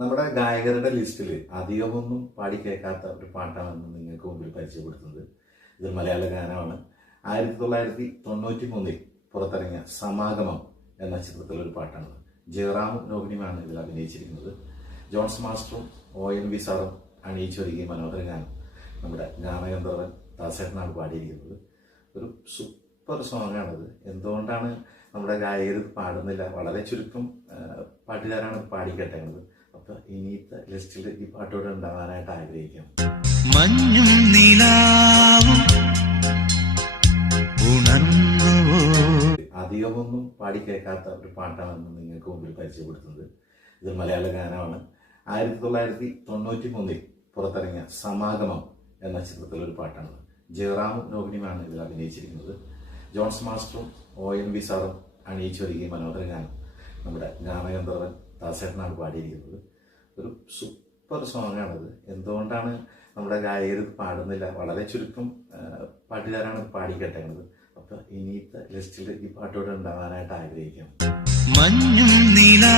നമ്മുടെ ഗായകരുടെ ലിസ്റ്റിൽ അധികമൊന്നും പാടി കേൾക്കാത്ത ഒരു പാട്ടാണെന്ന് നിങ്ങൾക്ക് മുമ്പിൽ പരിചയപ്പെടുത്തുന്നത്. ഇത് മലയാള ഗാനമാണ്. 1993 പുറത്തിറങ്ങിയ സമാഗമം എന്ന ചിത്രത്തിലൊരു പാട്ടാണ്. ജയറാമും രോഹിണിയുമാണ് ഇതിൽ അഭിനയിച്ചിരിക്കുന്നത്. ജോൺസ് മാസ്റ്ററും ONV സാറും അണിയിച്ചൊരുക്കിയ മനോഹര ഗാനം നമ്മുടെ ഗാനഗന്ധർവൻ ദാസേട്ടനാണ് പാടിയിരിക്കുന്നത്. ഒരു സൂപ്പർ സോങ്ങാണിത്. എന്തുകൊണ്ടാണ് നമ്മുടെ ഗായകർ പാടുന്നില്ല? വളരെ ചുരുക്കം പാട്ടുകാരാണ് പാടിക്കേട്ടത്. അപ്പൊ ഇനിയത്തെ ലിസ്റ്റിൽ ഈ പാട്ടോടെ ഉണ്ടാവാനായിട്ട് ആഗ്രഹിക്കാം. മഞ്ഞും നിലാവും ഉണർന്നുവോ. അധികമൊന്നും പാടി കേൾക്കാത്ത ഒരു പാട്ടാണെന്ന് നിങ്ങൾക്ക് മുമ്പിൽ പരിചയപ്പെടുത്തുന്നത്. ഇത് മലയാള ഗാനമാണ്. 1993 പുറത്തിറങ്ങിയ സമാഗമം എന്ന ചിത്രത്തിലൊരു പാട്ടാണ്. ജയറാമും രോഹിണിയുമാണ് ഇതിൽ അഭിനയിച്ചിരിക്കുന്നത്. ജോൺസ് മാസ്റ്ററും ONV സാറും അണിയിച്ചൊരുക്കിയ മനോഹര ഗാനം നമ്മുടെ ഗാനഗന്ധർവൻ ദാസേട്ടനാണ് പാടിയിരിക്കുന്നത്. ഒരു സൂപ്പർ സോങ്ങാണിത്. എന്തുകൊണ്ടാണ് നമ്മുടെ ഗായകർ പാടുന്നില്ല? വളരെ ചുരുക്കം പാട്ടുകാരാണ് പാടിക്കേട്ടത്. അപ്പൊ ഇനിയത്തെ ലിസ്റ്റിൽ ഈ പാട്ടോടെ ഉണ്ടാവാനായിട്ട് ആഗ്രഹിക്കാം. മഞ്ഞും നിലാ